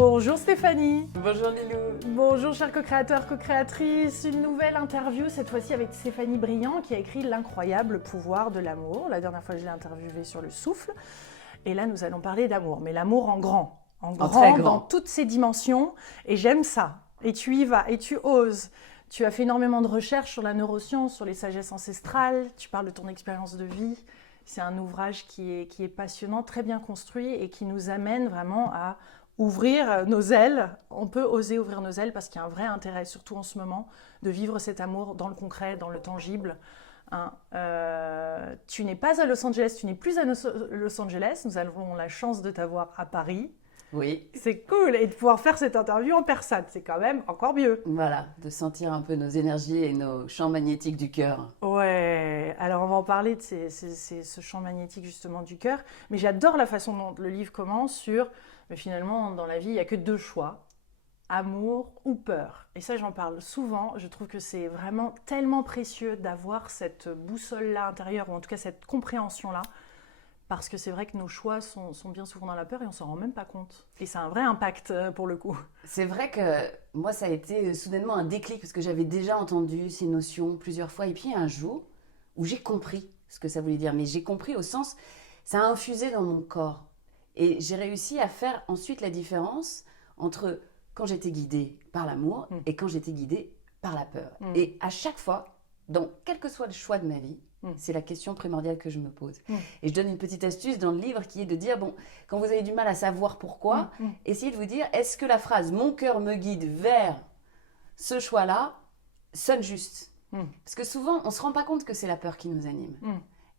Bonjour Stéphanie. Bonjour Lilou. Bonjour chers co-créateurs, co-créatrices. Une nouvelle interview, cette fois-ci avec Stéphanie Briand qui a écrit L'incroyable pouvoir de l'amour. La dernière fois je l'ai interviewée sur le souffle. Et là nous allons parler d'amour, mais l'amour en grand. Très grand. Dans toutes ses dimensions. Et j'aime ça. Et tu y vas, et tu oses. Tu as fait énormément de recherches sur la neuroscience, sur les sagesses ancestrales. Tu parles de ton expérience de vie. C'est un ouvrage qui est passionnant, très bien construit et qui nous amène vraiment à ouvrir nos ailes. On peut oser ouvrir nos ailes parce qu'il y a un vrai intérêt, surtout en ce moment, de vivre cet amour dans le concret, dans le tangible. Tu n'es pas à Los Angeles, tu n'es plus à Los Angeles. Nous avons la chance de t'avoir à Paris. Oui. C'est cool. Et de pouvoir faire cette interview en personne, c'est quand même encore mieux. Voilà, de sentir un peu nos énergies et nos champs magnétiques du cœur. Ouais, alors on va en parler de ce champ magnétique justement du cœur. Mais j'adore la façon dont le livre commence sur, mais finalement dans la vie il n'y a que deux choix, amour ou peur. Et ça j'en parle souvent, je trouve que c'est vraiment tellement précieux d'avoir cette boussole-là intérieure, ou en tout cas cette compréhension-là. Parce que c'est vrai que nos choix sont bien souvent dans la peur et on s'en rend même pas compte. Et ça a un vrai impact pour le coup. C'est vrai que moi, ça a été soudainement un déclic parce que j'avais déjà entendu ces notions plusieurs fois. Et puis un jour où j'ai compris ce que ça voulait dire. Mais j'ai compris au sens, ça a infusé dans mon corps. Et j'ai réussi à faire ensuite la différence entre quand j'étais guidée par l'amour et quand j'étais guidée par la peur. Et à chaque fois, dans quel que soit le choix de ma vie, c'est la question primordiale que je me pose. Et je donne une petite astuce dans le livre qui est de dire, bon, quand vous avez du mal à savoir pourquoi, essayez de vous dire, est-ce que la phrase « mon cœur me guide vers ce choix-là » sonne juste. Parce que souvent, on ne se rend pas compte que c'est la peur qui nous anime.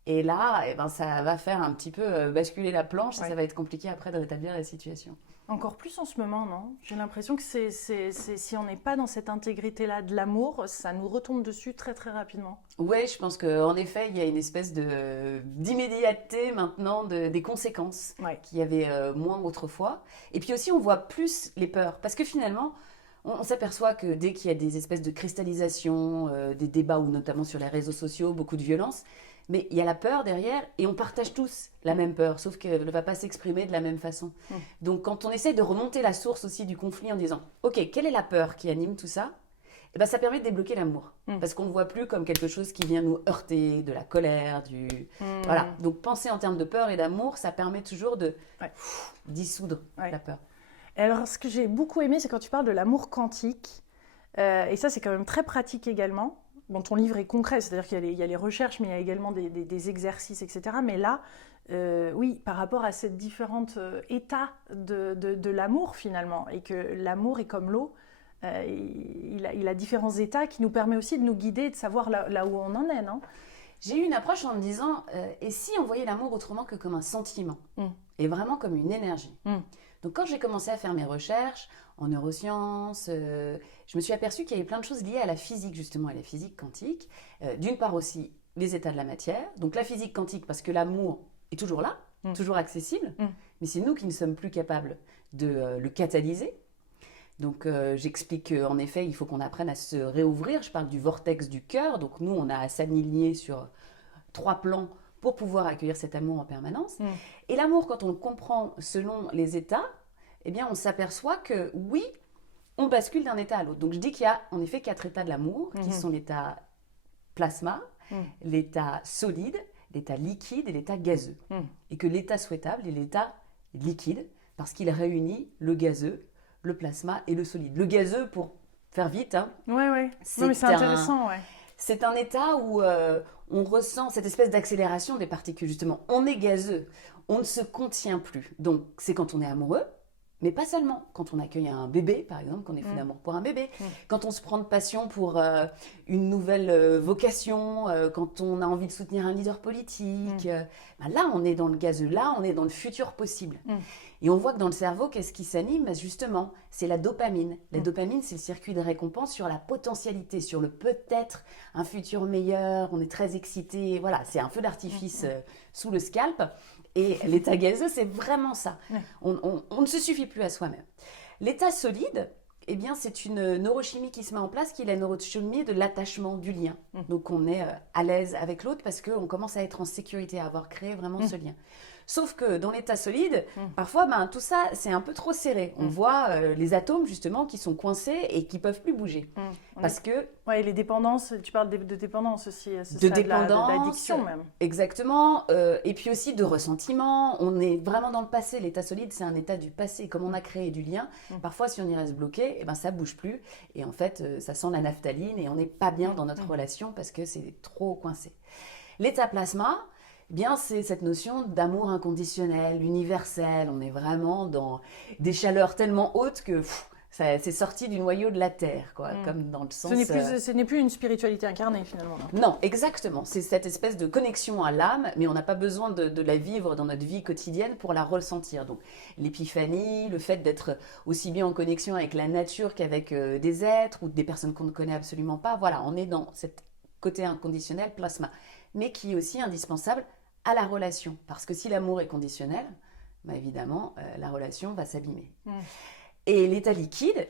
Et là, eh ben, ça va faire un petit peu basculer la planche et ça va être compliqué après de rétablir la situation. Encore plus en ce moment, non? J'ai l'impression que si on n'est pas dans cette intégrité-là de l'amour, ça nous retombe dessus très très rapidement. Oui, je pense qu'en effet, il y a une espèce d'immédiateté maintenant des conséquences qu'il y avait moins autrefois. Et puis aussi, on voit plus les peurs. Parce que finalement, on s'aperçoit que dès qu'il y a des espèces de cristallisation, des débats, ou notamment sur les réseaux sociaux, beaucoup de violence, mais il y a la peur derrière et on partage tous la même peur, sauf qu'elle ne va pas s'exprimer de la même façon. Donc quand on essaie de remonter la source aussi du conflit en disant « Ok, quelle est la peur qui anime tout ça ?» Eh ben, ça permet de débloquer l'amour. Parce qu'on ne le voit plus comme quelque chose qui vient nous heurter, de la colère, Voilà. Donc penser en termes de peur et d'amour, ça permet toujours de dissoudre la peur. Et alors ce que j'ai beaucoup aimé, c'est quand tu parles de l'amour quantique. Et ça, c'est quand même très pratique également. Bon, ton livre est concret, c'est-à-dire qu'il y a les recherches, mais il y a également des exercices, etc. Mais là, oui, par rapport à ces différents états de l'amour finalement, et que l'amour est comme l'eau, il a différents états qui nous permettent aussi de nous guider, de savoir là où on en est, non? J'ai eu une approche en me disant, et si on voyait l'amour autrement que comme un sentiment, et vraiment comme une énergie. Donc quand j'ai commencé à faire mes recherches en neurosciences, je me suis aperçue qu'il y avait plein de choses liées à la physique justement, à la physique quantique. D'une part aussi les états de la matière, donc la physique quantique parce que l'amour est toujours là, toujours accessible, mais c'est nous qui ne sommes plus capables de le catalyser. Donc j'explique qu'en effet il faut qu'on apprenne à se réouvrir, je parle du vortex du cœur, donc nous on a à s'aligner sur 3 plans pour pouvoir accueillir cet amour en permanence. Et l'amour, quand on le comprend selon les états, eh bien, on s'aperçoit que oui, on bascule d'un état à l'autre. Donc, je dis qu'il y a en effet 4 états de l'amour, qui sont l'état plasma, l'état solide, l'état liquide et l'état gazeux. Et que l'état souhaitable est l'état liquide, parce qu'il réunit le gazeux, le plasma et le solide. Le gazeux, pour faire vite, mais c'est intéressant, c'est un état où on ressent cette espèce d'accélération des particules, justement. On est gazeux, on ne se contient plus. Donc, c'est quand on est amoureux, mais pas seulement. Quand on accueille un bébé, par exemple, qu'on est fait d'amour pour un bébé. Quand on se prend de passion pour une nouvelle vocation, quand on a envie de soutenir un leader politique. Là, on est dans le gazeux, là, on est dans le futur possible. Et on voit que dans le cerveau, qu'est-ce qui s'anime? Justement, c'est la dopamine. La dopamine, c'est le circuit de récompense sur la potentialité, sur le peut-être un futur meilleur. On est très excité. Voilà, c'est un feu d'artifice sous le scalp. Et l'état gazeux, c'est vraiment ça. On ne se suffit plus à soi-même. L'état solide, eh bien, c'est une neurochimie qui se met en place, qui est la neurochimie de l'attachement, du lien. Donc, on est à l'aise avec l'autre parce qu'on commence à être en sécurité, à avoir créé vraiment ce lien. Sauf que dans l'état solide, parfois, tout ça, c'est un peu trop serré. On voit les atomes, justement, qui sont coincés et qui ne peuvent plus bouger. Parce que... Oui, les dépendances, tu parles de dépendance aussi. De dépendance. D'addiction même. Exactement. Et puis aussi de ressentiment. On est vraiment dans le passé. L'état solide, c'est un état du passé. Comme on a créé du lien, parfois, si on y reste bloqué, ça ne bouge plus. Et en fait, ça sent la naphtaline et on n'est pas bien dans notre relation parce que c'est trop coincé. L'état plasma... c'est cette notion d'amour inconditionnel, universel. On est vraiment dans des chaleurs tellement hautes que c'est sorti du noyau de la Terre, quoi, comme dans le sens... Ce n'est plus une spiritualité incarnée, finalement. Non, exactement. C'est cette espèce de connexion à l'âme, mais on n'a pas besoin de la vivre dans notre vie quotidienne pour la ressentir. Donc, l'épiphanie, le fait d'être aussi bien en connexion avec la nature qu'avec des êtres ou des personnes qu'on ne connaît absolument pas. Voilà, on est dans cet côté inconditionnel, plasma, mais qui est aussi indispensable à la relation. Parce que si l'amour est conditionnel, évidemment, la relation va s'abîmer. Et l'état liquide,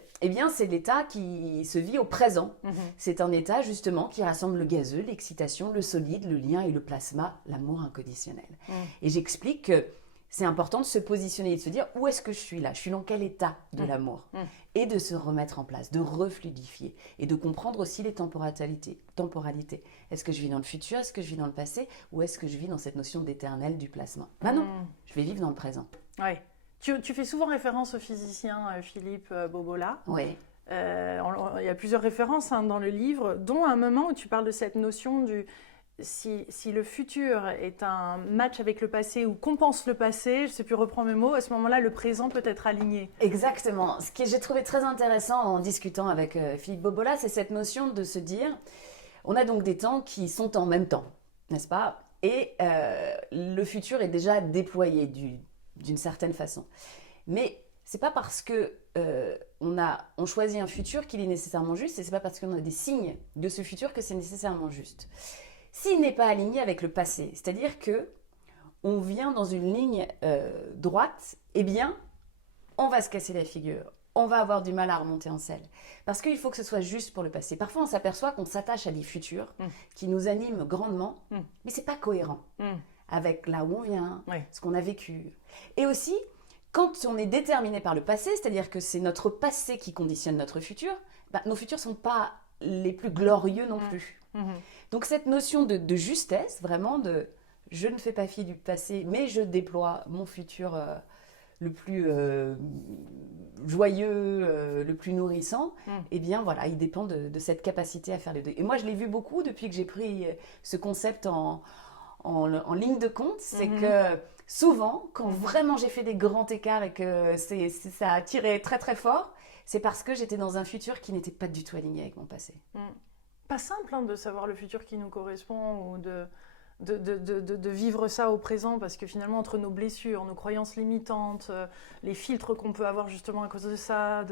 c'est l'état qui se vit au présent. C'est un état, justement, qui rassemble le gazeux, l'excitation, le solide, le lien et le plasma, l'amour inconditionnel. Et j'explique que c'est important de se positionner et de se dire où est-ce que je suis là, je suis dans quel état de l'amour, et de se remettre en place, de refluidifier et de comprendre aussi les temporalités. Est-ce que je vis dans le futur, est-ce que je vis dans le passé, ou est-ce que je vis dans cette notion d'éternel du plasma? Non, je vais vivre dans le présent. Ouais. Tu fais souvent référence au physicien Philippe Bobola. Oui. Il y a plusieurs références dans le livre, dont un moment où tu parles de cette notion du... Si le futur est un match avec le passé ou compense le passé, je ne sais plus reprendre mes mots, à ce moment-là, le présent peut être aligné. Exactement. Ce que j'ai trouvé très intéressant en discutant avec Philippe Bobola, c'est cette notion de se dire, on a donc des temps qui sont en même temps, n'est-ce pas? Et le futur est déjà déployé d'une certaine façon. Mais c'est pas parce que on choisit un futur qu'il est nécessairement juste, et c'est pas parce qu'on a des signes de ce futur que c'est nécessairement juste. S'il n'est pas aligné avec le passé, c'est-à-dire que on vient dans une ligne droite, on va se casser la figure, on va avoir du mal à remonter en selle. Parce qu'il faut que ce soit juste pour le passé. Parfois, on s'aperçoit qu'on s'attache à des futurs qui nous animent grandement, mais c'est pas cohérent avec là où on vient, ce qu'on a vécu. Et aussi, quand on est déterminé par le passé, c'est-à-dire que c'est notre passé qui conditionne notre futur, nos futurs ne sont pas les plus glorieux non plus. Donc cette notion de justesse, vraiment de je ne fais pas fi du passé, mais je déploie mon futur le plus joyeux, le plus nourrissant, il dépend de cette capacité à faire les deux. Et moi, je l'ai vu beaucoup depuis que j'ai pris ce concept en ligne de compte, c'est que souvent, quand vraiment j'ai fait des grands écarts et que ça a tiré très très fort, c'est parce que j'étais dans un futur qui n'était pas du tout aligné avec mon passé. Pas simple de savoir le futur qui nous correspond ou de vivre ça au présent, parce que finalement, entre nos blessures, nos croyances limitantes, les filtres qu'on peut avoir justement à cause de ça,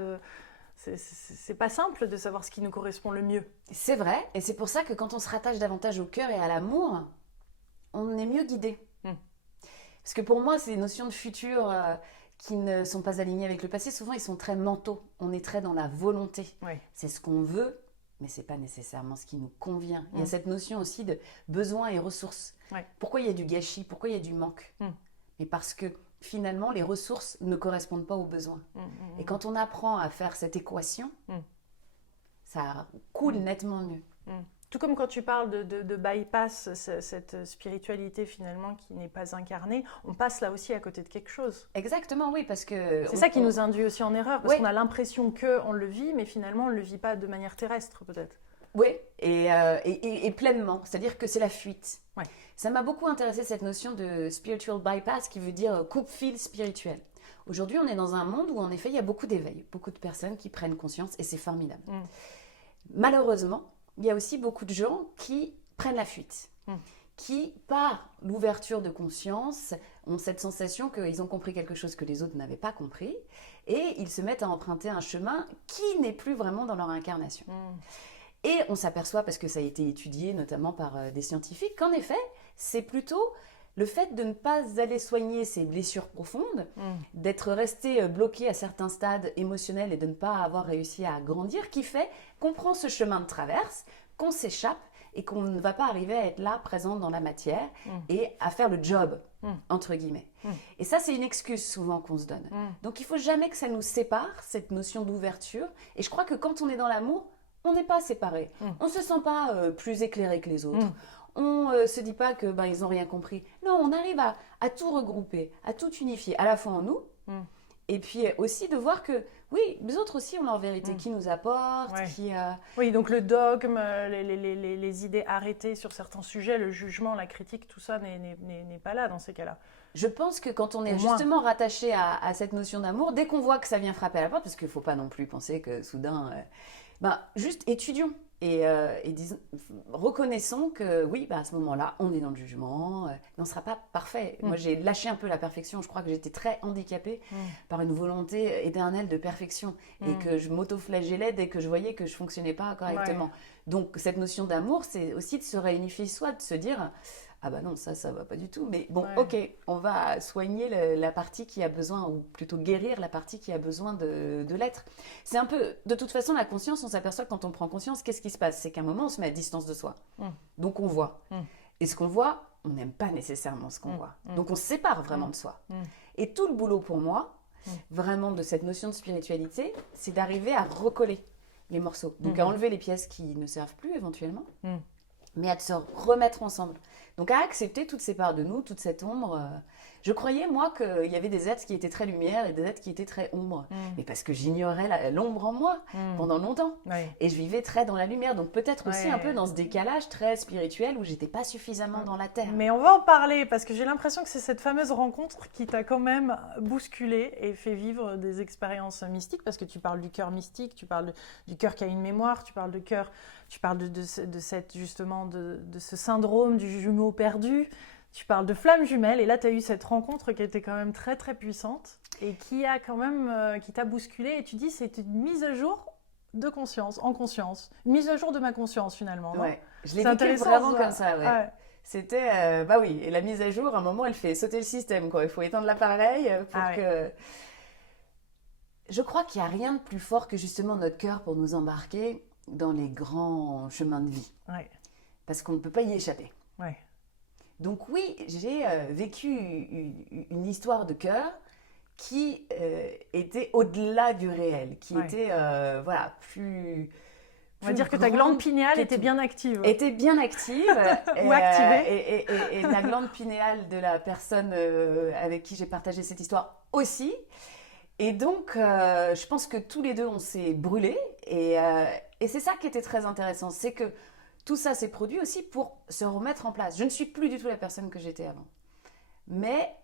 c'est pas simple de savoir ce qui nous correspond le mieux. C'est vrai, et c'est pour ça que quand on se rattache davantage au cœur et à l'amour, on est mieux guidé. Parce que pour moi, ces notions de futur qui ne sont pas alignées avec le passé, souvent ils sont très mentaux. On est très dans la volonté. C'est ce qu'on veut, mais ce n'est pas nécessairement ce qui nous convient. Il y a cette notion aussi de besoin et ressources. Pourquoi il y a du gâchis? Pourquoi il y a du manque? Mais parce que finalement, les ressources ne correspondent pas aux besoins. Et quand on apprend à faire cette équation, ça coule nettement mieux. Tout comme quand tu parles de bypass, cette spiritualité finalement qui n'est pas incarnée, on passe là aussi à côté de quelque chose. Exactement, oui, parce que... C'est ça qui nous induit aussi en erreur, parce qu'on a l'impression qu'on le vit, mais finalement on ne le vit pas de manière terrestre peut-être. Oui, et pleinement, c'est-à-dire que c'est la fuite. Ça m'a beaucoup intéressé cette notion de spiritual bypass qui veut dire coupe-fil spirituel. Aujourd'hui, on est dans un monde où en effet il y a beaucoup d'éveil, beaucoup de personnes qui prennent conscience et c'est formidable. Malheureusement, il y a aussi beaucoup de gens qui prennent la fuite, qui, par l'ouverture de conscience, ont cette sensation qu'ils ont compris quelque chose que les autres n'avaient pas compris, et ils se mettent à emprunter un chemin qui n'est plus vraiment dans leur incarnation. Et on s'aperçoit, parce que ça a été étudié notamment par des scientifiques, qu'en effet, c'est plutôt le fait de ne pas aller soigner ces blessures profondes, d'être resté bloqué à certains stades émotionnels et de ne pas avoir réussi à grandir, qui fait qu'on prend ce chemin de traverse, qu'on s'échappe, et qu'on ne va pas arriver à être là, présente dans la matière et à faire le job, entre guillemets. Et ça, c'est une excuse souvent qu'on se donne. Donc, il faut jamais que ça nous sépare, cette notion d'ouverture. Et je crois que quand on est dans l'amour, on n'est pas séparés. On ne se sent pas plus éclairé que les autres. On ne se dit pas que ils n'ont rien compris. Non, on arrive à tout regrouper, à tout unifier, à la fois en nous, et puis aussi de voir que, oui, les autres aussi ont leur vérité, qui nous apportent, qui... Oui, donc le dogme, les idées arrêtées sur certains sujets, le jugement, la critique, tout ça n'est pas là dans ces cas-là. Je pense que quand on est justement rattaché à cette notion d'amour, dès qu'on voit que ça vient frapper à la porte, parce qu'il ne faut pas non plus penser que soudain... juste étudions et reconnaissons que oui, à ce moment-là, on est dans le jugement, mais on ne sera pas parfait. Moi, j'ai lâché un peu la perfection. Je crois que j'étais très handicapée par une volonté éternelle de perfection et que je m'auto-flagellais dès que je voyais que je ne fonctionnais pas correctement. Ouais. Donc, cette notion d'amour, c'est aussi de se réunifier soi, de se dire... Ah non, ça va pas du tout. Mais bon, ok, on va soigner la partie qui a besoin, ou plutôt guérir la partie qui a besoin de l'être. C'est un peu, de toute façon, la conscience, on s'aperçoit que quand on prend conscience, qu'est-ce qui se passe? C'est qu'à un moment, on se met à distance de soi. Donc on voit. Et ce qu'on voit, on n'aime pas nécessairement ce qu'on voit. Donc on se sépare vraiment de soi. Et tout le boulot pour moi, vraiment de cette notion de spiritualité, c'est d'arriver à recoller les morceaux. Donc à enlever les pièces qui ne servent plus éventuellement, mais à se remettre ensemble. Donc à accepter toutes ces parts de nous, toute cette ombre. Je croyais, moi, qu'il y avait des êtres qui étaient très lumière et des êtres qui étaient très ombre. Mais parce que j'ignorais l'ombre en moi pendant longtemps. Et je vivais très dans la lumière. Donc peut-être aussi un peu dans ce décalage très spirituel où j'étais pas suffisamment dans la terre. Mais on va en parler parce que j'ai l'impression que c'est cette fameuse rencontre qui t'a quand même bousculé et fait vivre des expériences mystiques, parce que tu parles du cœur mystique, tu parles du cœur qui a une mémoire, tu parles de cœur, tu parles de cette, justement, de ce syndrome du jumeau perdu. Tu parles de flammes jumelles et là, tu as eu cette rencontre qui était quand même très, très puissante et qui a quand même, qui t'a bousculé. Et tu dis, c'est une mise à jour de conscience, en conscience. Une mise à jour de ma conscience, finalement. Non? Je l'ai vécu vraiment comme ça, C'était, oui, et la mise à jour, à un moment, elle fait sauter le système, quoi. Il faut éteindre l'appareil pour que... Je crois qu'il n'y a rien de plus fort que justement notre cœur pour nous embarquer dans les grands chemins de vie. Parce qu'on ne peut pas y échapper. Donc oui, j'ai vécu une histoire de cœur qui était au-delà du réel, qui était plus... On va dire que ta glande pinéale était bien active. Était bien active. Ou activée. Et la glande pinéale de la personne avec qui j'ai partagé cette histoire aussi. Et donc, je pense que tous les deux, on s'est brûlés. Et c'est ça qui était très intéressant, c'est que tout ça s'est produit aussi pour se remettre en place. Je ne suis plus du tout la personne que j'étais avant. Mais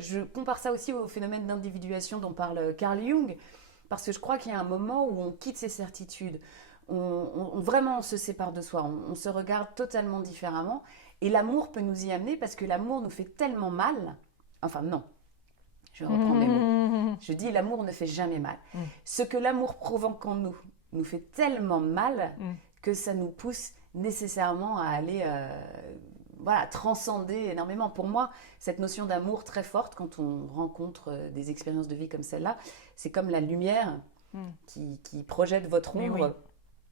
je compare ça aussi au phénomène d'individuation dont parle Carl Jung, parce que je crois qu'il y a un moment où on quitte ses certitudes, vraiment on se sépare de soi, on se regarde totalement différemment, et l'amour peut nous y amener parce que l'amour nous fait tellement mal. Enfin non, je vais reprendre mes mots. Je dis l'amour ne fait jamais mal. Ce que l'amour provoque en nous fait tellement mal que ça nous pousse nécessairement à aller transcender énormément. Pour moi, cette notion d'amour très forte, quand on rencontre des expériences de vie comme celle-là, c'est comme la lumière qui projette votre ombre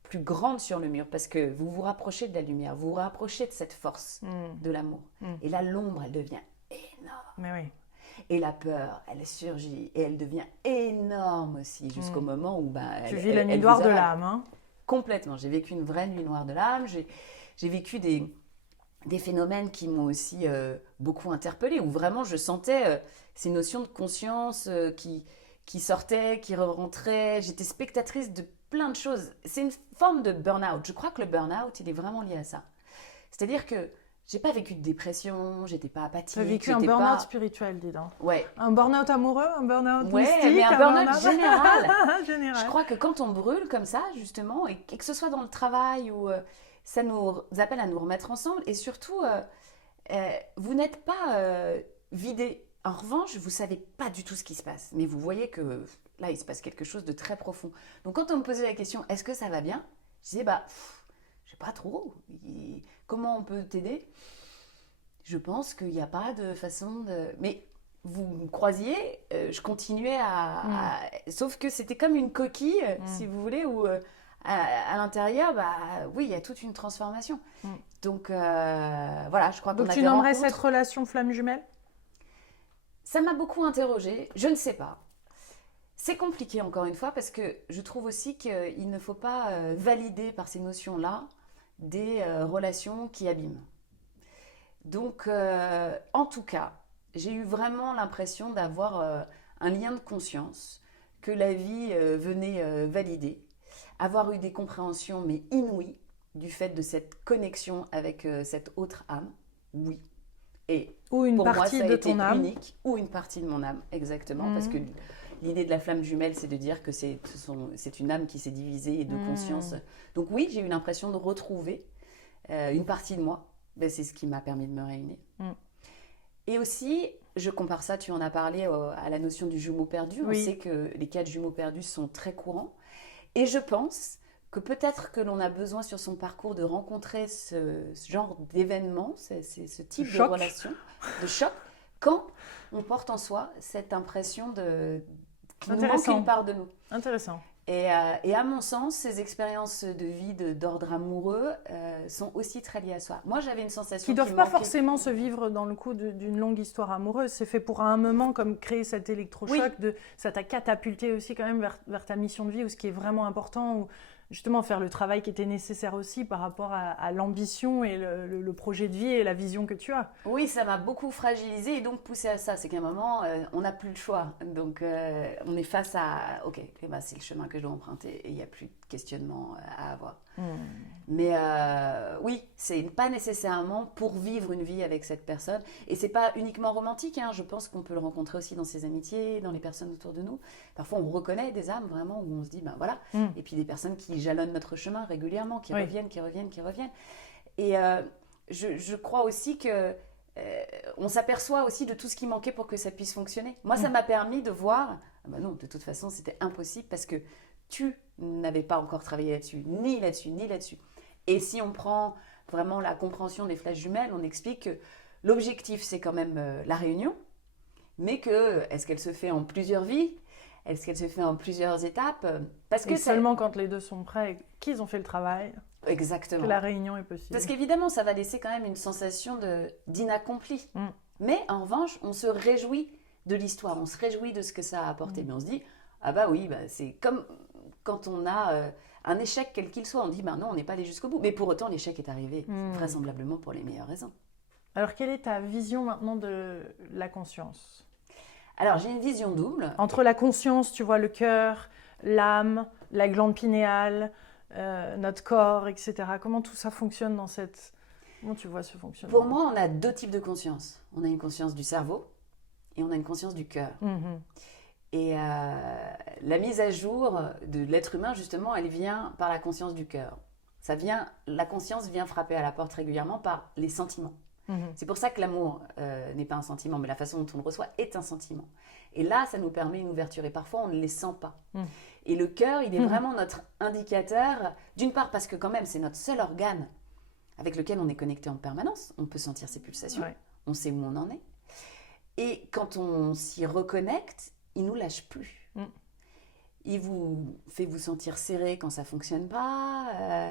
plus grande sur le mur, parce que vous vous rapprochez de la lumière, vous vous rapprochez de cette force de l'amour. Et là, l'ombre, elle devient énorme. Et la peur, elle surgit et elle devient énorme aussi, jusqu'au moment où... tu vis la nuit noire de l'âme, hein? Complètement. J'ai vécu une vraie nuit noire de l'âme. J'ai vécu des phénomènes qui m'ont aussi beaucoup interpellée, où vraiment je sentais ces notions de conscience qui sortaient, qui rentraient. J'étais spectatrice de plein de choses. C'est une forme de burn-out. Je crois que le burn-out, il est vraiment lié à ça. C'est-à-dire que j'ai pas vécu de dépression, j'étais pas apathique. Tu as vécu un burn-out spirituel, dis donc. Ouais. Un burn-out amoureux, un burn-out mystique, mais un burn-out général. Général. Je crois que quand on brûle comme ça, justement, et que ce soit dans le travail ou ça nous appelle à nous remettre ensemble, et surtout, vous n'êtes pas vidé. En revanche, vous savez pas du tout ce qui se passe, mais vous voyez que là, il se passe quelque chose de très profond. Donc, quand on me posait la question, est-ce que ça va bien? Je disais, je sais pas trop. Comment on peut t'aider? Je pense qu'il n'y a pas de façon de... Mais vous me croisiez, je continuais à... Sauf que c'était comme une coquille, si vous voulez, où à l'intérieur, oui, il y a toute une transformation. Donc, voilà, je crois qu'on a des rencontres. Donc, tu nommerais cette relation flamme jumelle ? Ça m'a beaucoup interrogée. Je ne sais pas. C'est compliqué, encore une fois, parce que je trouve aussi qu'il ne faut pas valider par ces notions-là des relations qui abîment. Donc, en tout cas, j'ai eu vraiment l'impression d'avoir un lien de conscience que la vie venait valider, avoir eu des compréhensions mais inouïes du fait de cette connexion avec cette autre âme, oui. Et ou une pour partie moi, ça a de été ton âme. unique, ou une partie de mon âme, exactement, parce que l'idée de la flamme jumelle, c'est de dire que c'est une âme qui s'est divisée de conscience. Donc oui, j'ai eu l'impression de retrouver une partie de moi. Ben, c'est ce qui m'a permis de me réunir. Et aussi, je compare ça, tu en as parlé, à la notion du jumeau perdu. Oui. On sait que les cas de jumeaux perdus sont très courants. Et je pense que peut-être que l'on a besoin sur son parcours de rencontrer ce genre d'événement, ce type de relation, de choc, quand on porte en soi cette impression qu'il nous manque une part de nous. Intéressant. Et à mon sens, ces expériences de vie d'ordre amoureux sont aussi très liées à soi. Moi, j'avais une sensation qui ne doivent pas forcément se vivre dans le coup d'une longue histoire amoureuse. C'est fait pour un moment, comme créer cet électrochoc. Oui. Ça t'a catapulté aussi quand même vers ta mission de vie, ou ce qui est vraiment important, ou justement faire le travail qui était nécessaire aussi par rapport à l'ambition et le projet de vie et la vision que tu as. Oui, ça m'a beaucoup fragilisée et donc poussée à ça. C'est qu'à un moment, on n'a plus le choix. Donc, on est face à, ok, c'est le chemin que je dois emprunter et il n'y a plus de questionnement à avoir. Mais oui, c'est pas nécessairement pour vivre une vie avec cette personne. Et c'est pas uniquement romantique, hein. Je pense qu'on peut le rencontrer aussi dans ses amitiés, dans les personnes autour de nous. Parfois, on reconnaît des âmes vraiment où on se dit, voilà. Et puis des personnes qui jalonnent notre chemin régulièrement, qui reviennent. Et je crois aussi que on s'aperçoit aussi de tout ce qui manquait pour que ça puisse fonctionner. Moi, ça m'a permis de voir, non, de toute façon, c'était impossible parce que tu n'avais pas encore travaillé là-dessus, ni là-dessus, ni là-dessus. Et si on prend vraiment la compréhension des flashs jumelles, on explique que l'objectif, c'est quand même la réunion, mais que est-ce qu'elle se fait en plusieurs vies ? Est-ce qu'elle se fait en plusieurs étapes ? Parce que seulement quand les deux sont prêts, qu'ils ont fait le travail, exactement, que la réunion est possible. Parce qu'évidemment, ça va laisser quand même une sensation d'inaccompli. Mais en revanche, on se réjouit de l'histoire, on se réjouit de ce que ça a apporté. Mais on se dit, c'est comme quand on a un échec quel qu'il soit, on dit, non, on n'est pas allé jusqu'au bout. Mais pour autant, l'échec est arrivé, vraisemblablement pour les meilleures raisons. Alors, quelle est ta vision maintenant de la conscience ? Alors, j'ai une vision double. Entre la conscience, tu vois, le cœur, l'âme, la glande pinéale, notre corps, etc. Comment tout ça fonctionne dans cette... Comment tu vois ce fonctionnement ? Pour moi, on a deux types de conscience. On a une conscience du cerveau et on a une conscience du cœur. Et la mise à jour de l'être humain, justement, elle vient par la conscience du cœur. La conscience vient frapper à la porte régulièrement par les sentiments. C'est pour ça que l'amour n'est pas un sentiment, mais la façon dont on le reçoit est un sentiment. Et là, ça nous permet une ouverture. Et parfois, on ne les sent pas. Et le cœur, il est vraiment notre indicateur, d'une part parce que quand même, c'est notre seul organe avec lequel on est connecté en permanence. On peut sentir ses pulsations, on sait où on en est. Et quand on s'y reconnecte, il ne nous lâche plus. Il vous fait vous sentir serré quand ça ne fonctionne pas.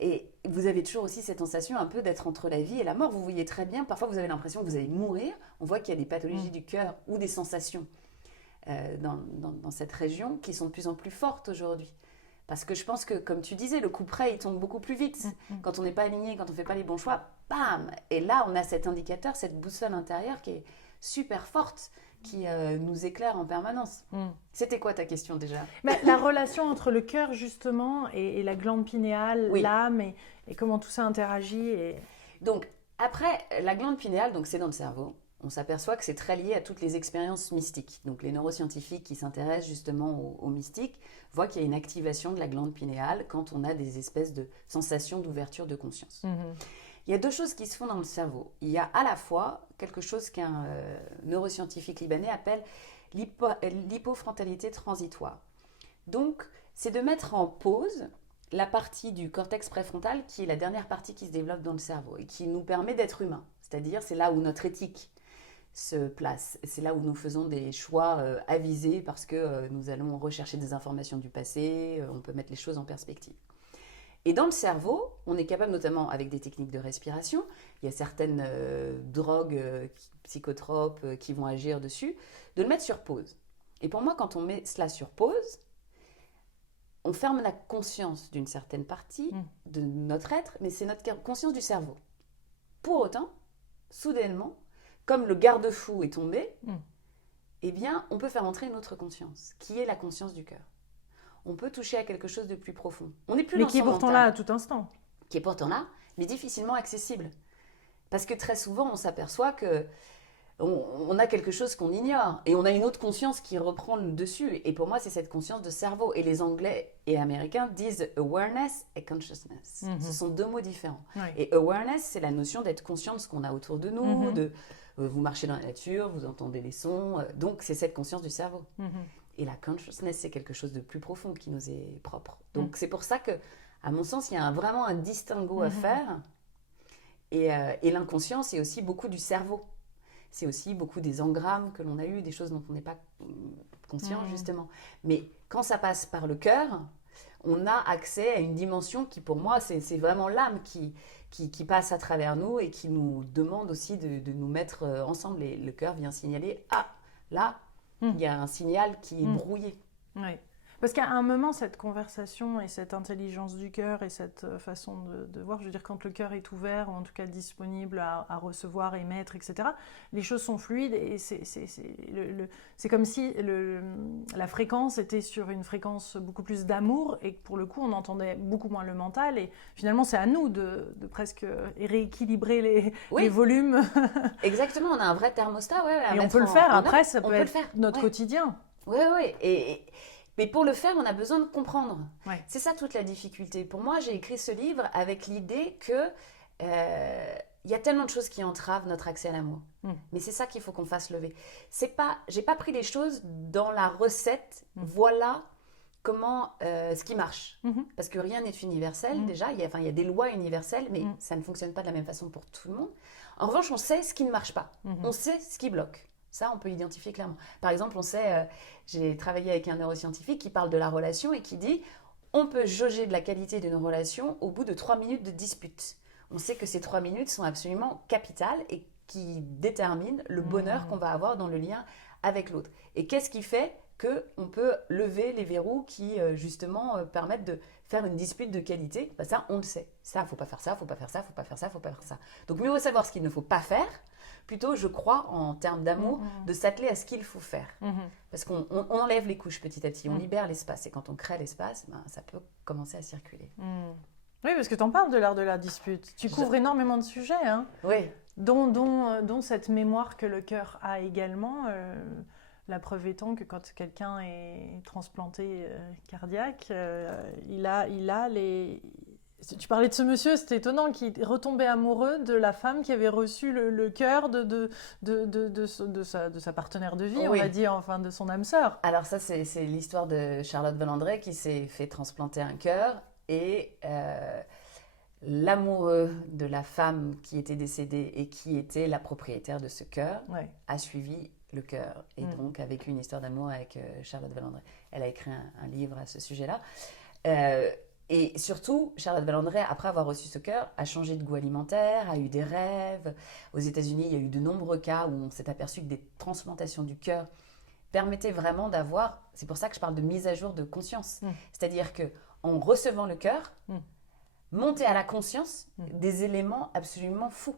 Et vous avez toujours aussi cette sensation un peu d'être entre la vie et la mort. Vous voyez très bien, parfois vous avez l'impression que vous allez mourir. On voit qu'il y a des pathologies du cœur ou des sensations dans cette région qui sont de plus en plus fortes aujourd'hui. Parce que je pense que, comme tu disais, le coup près, il tombe beaucoup plus vite. Quand on n'est pas aligné, quand on ne fait pas les bons choix, bam ! Et là, on a cet indicateur, cette boussole intérieure qui est super forte, qui nous éclaire en permanence. C'était quoi ta question déjà ? La relation entre le cœur justement et la glande pinéale, l'âme et comment tout ça interagit. Donc après, la glande pinéale, donc c'est dans le cerveau. On s'aperçoit que c'est très lié à toutes les expériences mystiques. Donc les neuroscientifiques qui s'intéressent justement aux mystiques voient qu'il y a une activation de la glande pinéale quand on a des espèces de sensations d'ouverture de conscience. Il y a deux choses qui se font dans le cerveau. Il y a à la fois quelque chose qu'un neuroscientifique libanais appelle l'hypofrontalité transitoire. Donc, c'est de mettre en pause la partie du cortex préfrontal qui est la dernière partie qui se développe dans le cerveau et qui nous permet d'être humains. C'est-à-dire, c'est là où notre éthique se place. C'est là où nous faisons des choix avisés parce que nous allons rechercher des informations du passé, on peut mettre les choses en perspective. Et dans le cerveau, on est capable, notamment avec des techniques de respiration, il y a certaines drogues psychotropes qui vont agir dessus, de le mettre sur pause. Et pour moi, quand on met cela sur pause, on ferme la conscience d'une certaine partie de notre être, mais c'est notre conscience du cerveau. Pour autant, soudainement, comme le garde-fou est tombé, eh bien, on peut faire entrer une autre conscience, qui est la conscience du cœur. On peut toucher à quelque chose de plus profond. On n'est plus mais dans qui est son pourtant mental. là à tout instant. Qui est pourtant là, mais difficilement accessible. Parce que très souvent, on s'aperçoit que on a quelque chose qu'on ignore. Et on a une autre conscience qui reprend le dessus. Et pour moi, c'est cette conscience de cerveau. Et les Anglais et Américains disent awareness et consciousness. Ce sont deux mots différents. Ouais. Et awareness, c'est la notion d'être conscient de ce qu'on a autour de nous, de vous marchez dans la nature, vous entendez les sons. Donc, c'est cette conscience du cerveau. Et la consciousness, c'est quelque chose de plus profond qui nous est propre. Donc, c'est pour ça que, à mon sens, il y a vraiment un distinguo à faire. Et l'inconscient, c'est aussi beaucoup du cerveau. C'est aussi beaucoup des engrammes que l'on a eus, des choses dont on n'est pas conscient, justement. Mais quand ça passe par le cœur, on a accès à une dimension qui, pour moi, c'est vraiment l'âme qui passe à travers nous et qui nous demande aussi de nous mettre ensemble. Et le cœur vient signaler, ah, là, il y a un signal qui est brouillé. Oui. Parce qu'à un moment, cette conversation et cette intelligence du cœur et cette façon de voir, je veux dire, quand le cœur est ouvert, ou en tout cas disponible à recevoir, émettre, etc., les choses sont fluides et c'est comme si la fréquence était sur une fréquence beaucoup plus d'amour et que pour le coup, on entendait beaucoup moins le mental. Et finalement, c'est à nous de presque rééquilibrer les volumes. Exactement, on a un vrai thermostat. Et on peut le faire. Après, ça peut être notre quotidien. Oui. Mais pour le faire, on a besoin de comprendre. Ouais. C'est ça toute la difficulté. Pour moi, j'ai écrit ce livre avec l'idée que y a tellement de choses qui entravent notre accès à l'amour. Mais c'est ça qu'il faut qu'on fasse lever. J'ai pas pris les choses dans la recette. Voilà comment ce qui marche. Parce que rien n'est universel déjà. Il y a des lois universelles, mais ça ne fonctionne pas de la même façon pour tout le monde. En revanche, on sait ce qui ne marche pas. On sait ce qui bloque. Ça, on peut identifier clairement. Par exemple, on sait, j'ai travaillé avec un neuroscientifique qui parle de la relation et qui dit on peut jauger de la qualité d'une relation au bout de 3 minutes de dispute. On sait que ces 3 minutes sont absolument capitales et qui déterminent le bonheur qu'on va avoir dans le lien avec l'autre. Et qu'est-ce qui fait qu'on peut lever les verrous qui, justement, permettent de faire une dispute de qualité? Ça, on le sait. Ça, il ne faut pas faire ça, il ne faut pas faire ça, il ne faut pas faire ça, il ne faut pas faire ça. Donc, mieux vaut savoir ce qu'il ne faut pas faire. Plutôt, je crois, en termes d'amour, de s'atteler à ce qu'il faut faire. Parce qu'on enlève les couches petit à petit, on libère l'espace. Et quand on crée l'espace, ça peut commencer à circuler. Oui, parce que tu en parles de l'art de la dispute. Tu couvres énormément de sujets, hein, oui. dont cette mémoire que le cœur a également. La preuve étant que quand quelqu'un est transplanté cardiaque, il a les... Tu parlais de ce monsieur, c'était étonnant, qui retombait amoureux de la femme qui avait reçu le cœur de sa partenaire de vie, on va dire, enfin de son âme sœur. Alors ça, c'est l'histoire de Charlotte Valandré qui s'est fait transplanter un cœur et l'amoureux de la femme qui était décédée et qui était la propriétaire de ce cœur a suivi le cœur et donc a vécu une histoire d'amour avec Charlotte Valandré. Elle a écrit un livre à ce sujet-là. Et surtout, Charlotte Valandré, après avoir reçu ce cœur, a changé de goût alimentaire, a eu des rêves. Aux États-Unis, il y a eu de nombreux cas où on s'est aperçu que des transplantations du cœur permettaient vraiment d'avoir... C'est pour ça que je parle de mise à jour de conscience. C'est-à-dire qu'en recevant le cœur, monter à la conscience des éléments absolument fous.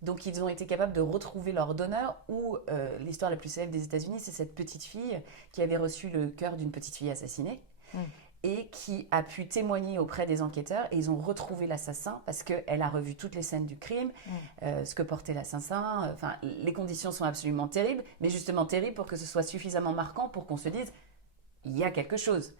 Donc, ils ont été capables de retrouver leur donneur ou l'histoire la plus célèbre des États-Unis, c'est cette petite fille qui avait reçu le cœur d'une petite fille assassinée. Et qui a pu témoigner auprès des enquêteurs et ils ont retrouvé l'assassin parce qu'elle a revu toutes les scènes du crime, ce que portait l'assassin. Enfin, les conditions sont absolument terribles, mais justement terribles pour que ce soit suffisamment marquant pour qu'on se dise il y a quelque chose.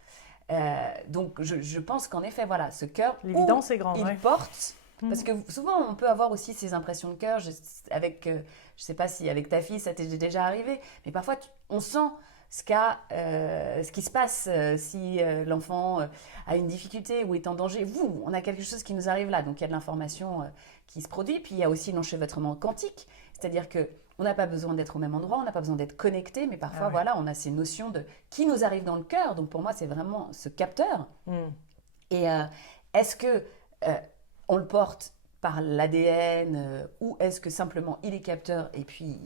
Donc, je pense qu'en effet, voilà, ce cœur, l'évidence est grande, il porte. Parce que souvent, on peut avoir aussi ces impressions de cœur. Je ne sais pas si avec ta fille, ça t'est déjà arrivé, mais parfois, on sent ce qui se passe si l'enfant a une difficulté ou est en danger. On a quelque chose qui nous arrive là. Donc, il y a de l'information qui se produit. Puis, il y a aussi l'enchevêtrement quantique. C'est-à-dire qu'on n'a pas besoin d'être au même endroit, on n'a pas besoin d'être connecté. Mais parfois, on a ces notions de qui nous arrive dans le cœur. Donc, pour moi, c'est vraiment ce capteur. Et est-ce que on le porte par l'ADN ou est-ce que simplement il est capteur et puis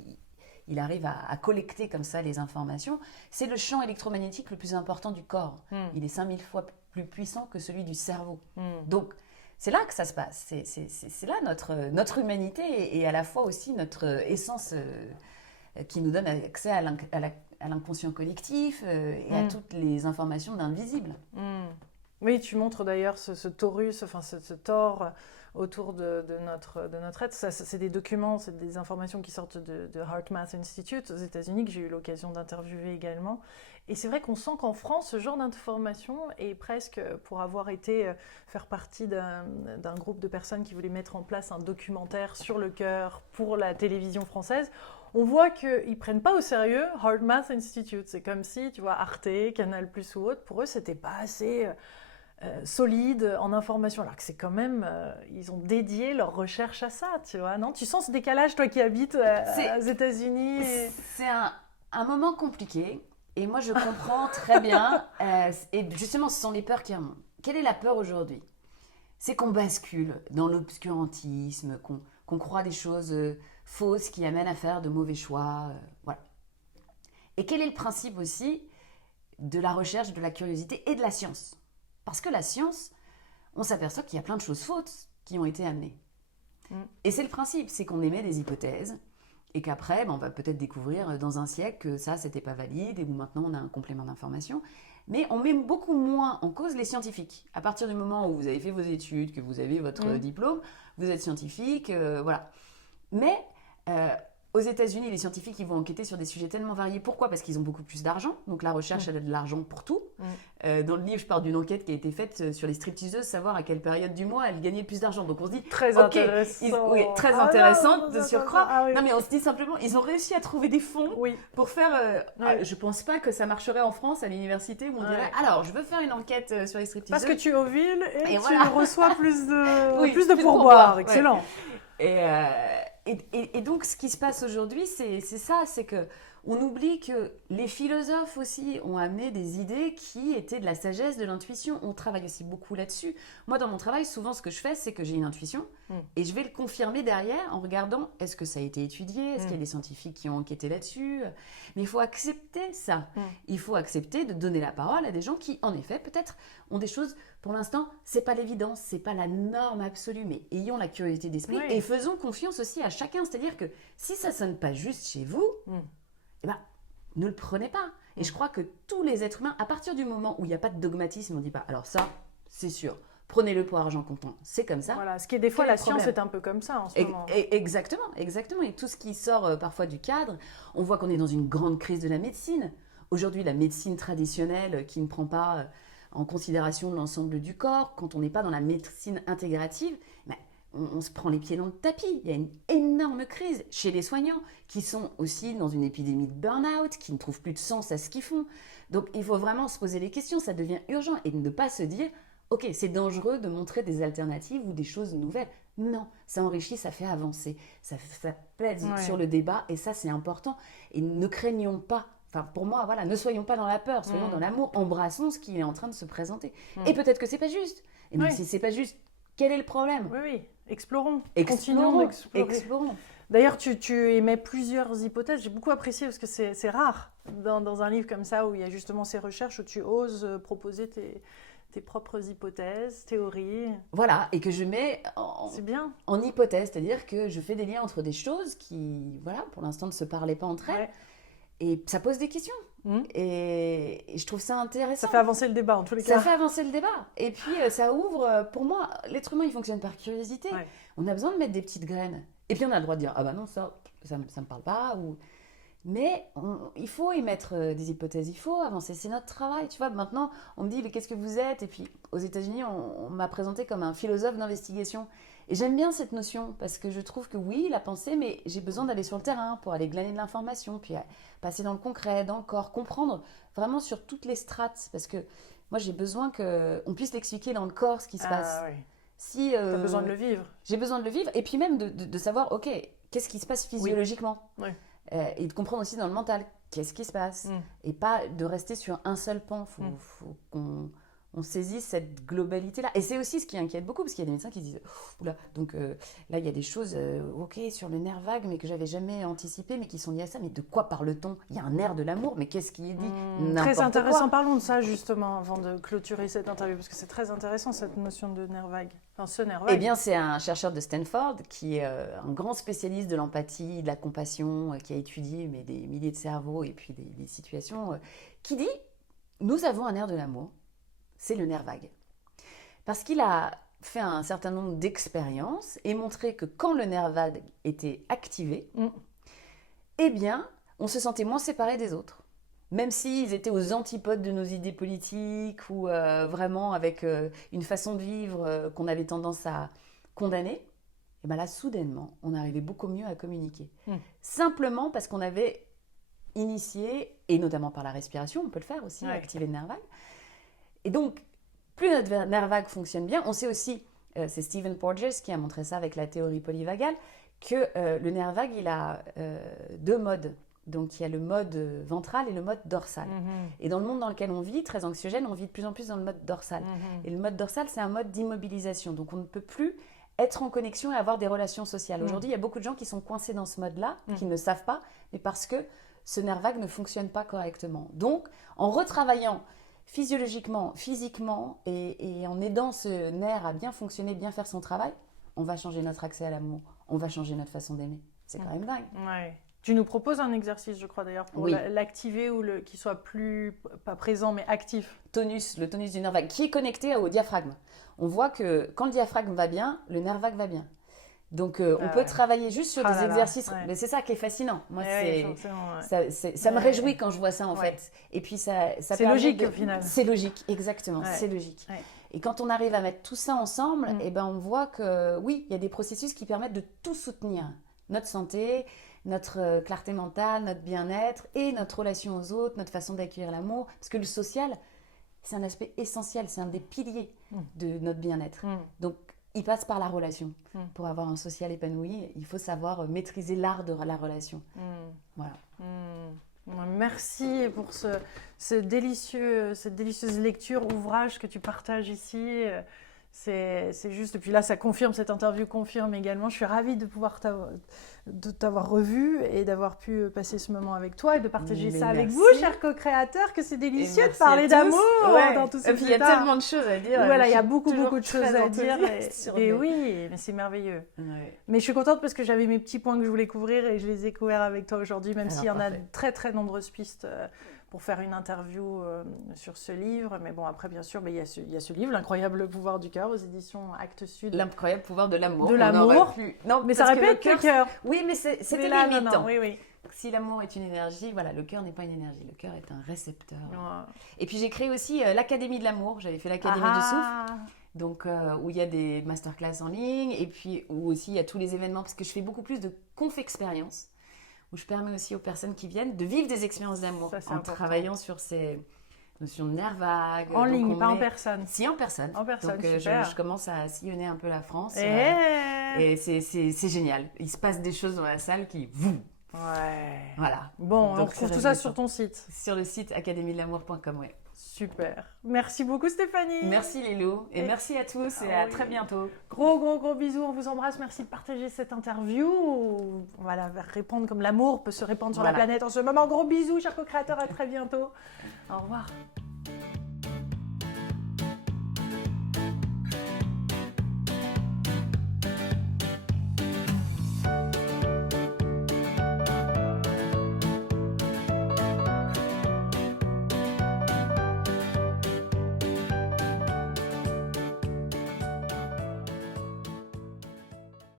il arrive à collecter comme ça les informations? C'est le champ électromagnétique le plus important du corps. Il est 5000 fois plus puissant que celui du cerveau. Donc, c'est là que ça se passe. C'est là notre humanité et à la fois aussi notre essence qui nous donne accès à l'inconscient collectif et à toutes les informations d'invisible. Oui, tu montres d'ailleurs ce torus, enfin ce tore autour de notre être. Ça, c'est des documents, c'est des informations qui sortent de HeartMath Institute aux États-Unis, que j'ai eu l'occasion d'interviewer également. Et c'est vrai qu'on sent qu'en France, ce genre d'information est presque, pour avoir été faire partie d'un groupe de personnes qui voulaient mettre en place un documentaire sur le cœur pour la télévision française, on voit qu'ils ne prennent pas au sérieux HeartMath Institute. C'est comme si, tu vois, Arte, Canal+, ou autre, pour eux, c'était pas assez solide en information, alors que c'est quand même, ils ont dédié leur recherche à ça, tu vois, non? Tu sens ce décalage, toi qui habites aux États-Unis C'est un moment compliqué, et moi je comprends très bien, et justement ce sont les peurs qui remontent. Quelle est la peur aujourd'hui? C'est qu'on bascule dans l'obscurantisme, qu'on croit des choses fausses qui amènent à faire de mauvais choix, voilà. Et quel est le principe aussi de la recherche, de la curiosité et de la science? Parce que la science, on s'aperçoit qu'il y a plein de choses fausses qui ont été amenées. Et c'est le principe, c'est qu'on émet des hypothèses et qu'après, on va peut-être découvrir dans un siècle que ça, c'était pas valide et où maintenant on a un complément d'information. Mais on met beaucoup moins en cause les scientifiques. À partir du moment où vous avez fait vos études, que vous avez votre diplôme, vous êtes scientifique, voilà. Mais aux États-Unis, les scientifiques ils vont enquêter sur des sujets tellement variés. Pourquoi? Parce qu'ils ont beaucoup plus d'argent. Donc la recherche, elle a de l'argent pour tout. Dans le livre, je parle d'une enquête qui a été faite sur les stripteaseuses, savoir à quelle période du mois elles gagnaient le plus d'argent. Donc on se dit, très intéressant. Oui, très intéressant de surcroît. Non, mais on se dit simplement, ils ont réussi à trouver des fonds pour faire. Je pense pas que ça marcherait en France à l'université où on dirait, alors je veux faire une enquête sur les stripteaseuses. Parce que tu ovules et tu reçois plus de pourboire. Excellent. Et donc, ce qui se passe aujourd'hui, c'est ça, c'est qu'on oublie que les philosophes aussi ont amené des idées qui étaient de la sagesse, de l'intuition. On travaille aussi beaucoup là-dessus. Moi, dans mon travail, souvent, ce que je fais, c'est que j'ai une intuition et je vais le confirmer derrière en regardant est-ce que ça a été étudié, est-ce qu'il y a des scientifiques qui ont enquêté là-dessus. Mais il faut accepter ça. Il faut accepter de donner la parole à des gens qui, en effet, peut-être ont des choses. Pour l'instant, c'est pas l'évidence, c'est pas la norme absolue, mais ayons la curiosité d'esprit et faisons confiance aussi à chacun. C'est-à-dire que si ça sonne pas juste chez vous, eh ben, ne le prenez pas. Et je crois que tous les êtres humains, à partir du moment où il n'y a pas de dogmatisme, on dit pas, alors ça, c'est sûr, prenez-le pour argent comptant, c'est comme ça. Voilà, ce qui est des fois la science est un peu comme ça en ce moment. Exactement. Et tout ce qui sort parfois du cadre, on voit qu'on est dans une grande crise de la médecine. Aujourd'hui, la médecine traditionnelle qui ne prend pas en considération l'ensemble du corps, quand on n'est pas dans la médecine intégrative, on se prend les pieds dans le tapis. Il y a une énorme crise chez les soignants qui sont aussi dans une épidémie de burn-out, qui ne trouvent plus de sens à ce qu'ils font. Donc il faut vraiment se poser les questions, ça devient urgent et ne pas se dire « Ok, c'est dangereux de montrer des alternatives ou des choses nouvelles. » Non, ça enrichit, ça fait avancer, ça pèse sur le débat et ça c'est important. Et ne craignons pas. Enfin, pour moi, voilà, ne soyons pas dans la peur, soyons dans l'amour, embrassons ce qui est en train de se présenter. Et peut-être que c'est pas juste. Et même si c'est pas juste, quel est le problème? Oui, explorons. Continuons d'explorer. Explorons. D'ailleurs, tu émets plusieurs hypothèses. J'ai beaucoup apprécié parce que c'est rare dans un livre comme ça où il y a justement ces recherches où tu oses proposer tes propres hypothèses, théories. Voilà, et que je mets en hypothèse, c'est-à-dire que je fais des liens entre des choses qui, voilà, pour l'instant ne se parlaient pas entre elles. Et ça pose des questions. Et je trouve ça intéressant. Ça fait avancer le débat, en tous les cas. Ça fait avancer le débat. Et puis, ça ouvre... Pour moi, l'être humain, il fonctionne par curiosité. On a besoin de mettre des petites graines. Et puis, on a le droit de dire, ah bah non, ça me parle pas. Mais il faut émettre des hypothèses, il faut avancer, c'est notre travail. Tu vois, maintenant, on me dit, mais qu'est-ce que vous êtes? Et puis, aux États-Unis, on m'a présenté comme un philosophe d'investigation. Et j'aime bien cette notion, parce que je trouve que oui, la pensée, mais j'ai besoin d'aller sur le terrain pour aller glaner de l'information, puis passer dans le concret, dans le corps, comprendre vraiment sur toutes les strates. Parce que moi, j'ai besoin qu'on puisse l'expliquer dans le corps, ce qui se passe. Oui. Si, t'as besoin de le vivre. J'ai besoin de le vivre, et puis même de savoir, ok, qu'est-ce qui se passe physiologiquement? Oui. Et de comprendre aussi dans le mental, qu'est-ce qui se passe? Et pas de rester sur un seul pan. Faut qu'on saisisse cette globalité-là. Et c'est aussi ce qui inquiète beaucoup, parce qu'il y a des médecins qui disent, oula, donc là, il y a des choses, ok, sur le nerf vague, mais que j'avais jamais anticipé, mais qui sont liées à ça. Mais de quoi parle-t-on? Il y a un nerf de l'amour, mais qu'est-ce qui est dit? Très intéressant. Parlons de ça, justement, avant de clôturer cette interview, parce que c'est très intéressant, cette notion de nerf vague. Enfin, ce nerf vague. Eh bien, c'est un chercheur de Stanford qui est un grand spécialiste de l'empathie, de la compassion, qui a étudié mais, des milliers de cerveaux et puis des situations, qui dit, nous avons un nerf de l'amour, c'est le nerf vague. Parce qu'il a fait un certain nombre d'expériences et montré que quand le nerf vague était activé, eh bien, on se sentait moins séparé des autres. Même s'ils étaient aux antipodes de nos idées politiques ou vraiment avec une façon de vivre qu'on avait tendance à condamner, et bien là, soudainement, on arrivait beaucoup mieux à communiquer. Simplement parce qu'on avait initié, et notamment par la respiration, on peut le faire aussi, activer le nerf vague. Et donc, plus notre nerf vague fonctionne bien, on sait aussi, c'est Stephen Porges qui a montré ça avec la théorie polyvagale, que le nerf vague, il a deux modes. Donc, il y a le mode ventral et le mode dorsal. Et dans le monde dans lequel on vit, très anxiogène, on vit de plus en plus dans le mode dorsal. Et le mode dorsal, c'est un mode d'immobilisation. Donc, on ne peut plus être en connexion et avoir des relations sociales. Aujourd'hui, il y a beaucoup de gens qui sont coincés dans ce mode-là, qui ne savent pas, mais parce que ce nerf vague ne fonctionne pas correctement. Donc, en retravaillant physiologiquement, physiquement, et en aidant ce nerf à bien fonctionner, bien faire son travail, on va changer notre accès à l'amour, on va changer notre façon d'aimer. C'est quand même dingue. Ouais. Tu nous proposes un exercice, je crois d'ailleurs, pour l'activer ou qu'il soit plus, pas présent, mais actif. Le tonus du nerf vague, qui est connecté au diaphragme. On voit que quand le diaphragme va bien, le nerf vague va bien. Donc, on peut travailler juste sur des exercices. Mais c'est ça qui est fascinant. Moi, ça me réjouit quand je vois ça, en fait. Et puis, ça c'est logique, au final. C'est logique, exactement. C'est logique. Ouais. Et quand on arrive à mettre tout ça ensemble, eh ben, on voit que, oui, il y a des processus qui permettent de tout soutenir. Notre santé, notre clarté mentale, notre bien-être et notre relation aux autres, notre façon d'accueillir l'amour. Parce que le social, c'est un aspect essentiel. C'est un des piliers de notre bien-être. Donc, il passe par la relation. Pour avoir un social épanoui, il faut savoir maîtriser l'art de la relation. Voilà. Merci pour cette délicieuse lecture, ouvrage que tu partages ici. C'est juste, et puis là ça confirme, cette interview confirme également. Je suis ravie de pouvoir t'avoir revu et d'avoir pu passer ce moment avec toi et de partager ça avec vous, chers co-créateurs, que c'est délicieux de parler d'amour dans tout ce Et puis il y a tellement de choses à dire. Voilà, il y a beaucoup de choses à dire. Et oui, mais c'est merveilleux. Ouais. Mais je suis contente parce que j'avais mes petits points que je voulais couvrir et je les ai couverts avec toi aujourd'hui, même s'il y en a très très nombreuses pistes pour faire une interview sur ce livre. Mais bon, après, bien sûr, il y a ce livre, L'incroyable pouvoir du cœur, aux éditions Actes Sud. L'incroyable pouvoir de l'amour. De l'amour. Non, mais ça répète le cœur. Oui, mais c'était limitant. Non, oui. Si l'amour est une énergie, voilà, le cœur n'est pas une énergie. Le cœur est un récepteur. Et puis, j'ai créé aussi l'Académie de l'amour. J'avais fait l'Académie du souffle. Donc, où il y a des masterclass en ligne. Et puis, où aussi il y a tous les événements. Parce que je fais beaucoup plus de conf-expériences, où je permets aussi aux personnes qui viennent de vivre des expériences d'amour en travaillant sur ces notions de nerf vague. En ligne, pas en personne. Si, en personne. En personne, donc, super. je commence à sillonner un peu la France. Et c'est génial. Il se passe des choses dans la salle qui... Ouais. Voilà. Bon, donc, on retrouve tout ça sur ton site. Sur le site académiedelamour.com, ouais. Super. Merci beaucoup Stéphanie. Merci Lélou. Et merci à tous et à très bientôt. Gros bisous. On vous embrasse. Merci de partager cette interview. On va la répandre comme l'amour peut se répandre sur la planète en ce moment. Gros bisous, chers co-créateurs. À très bientôt. Au revoir.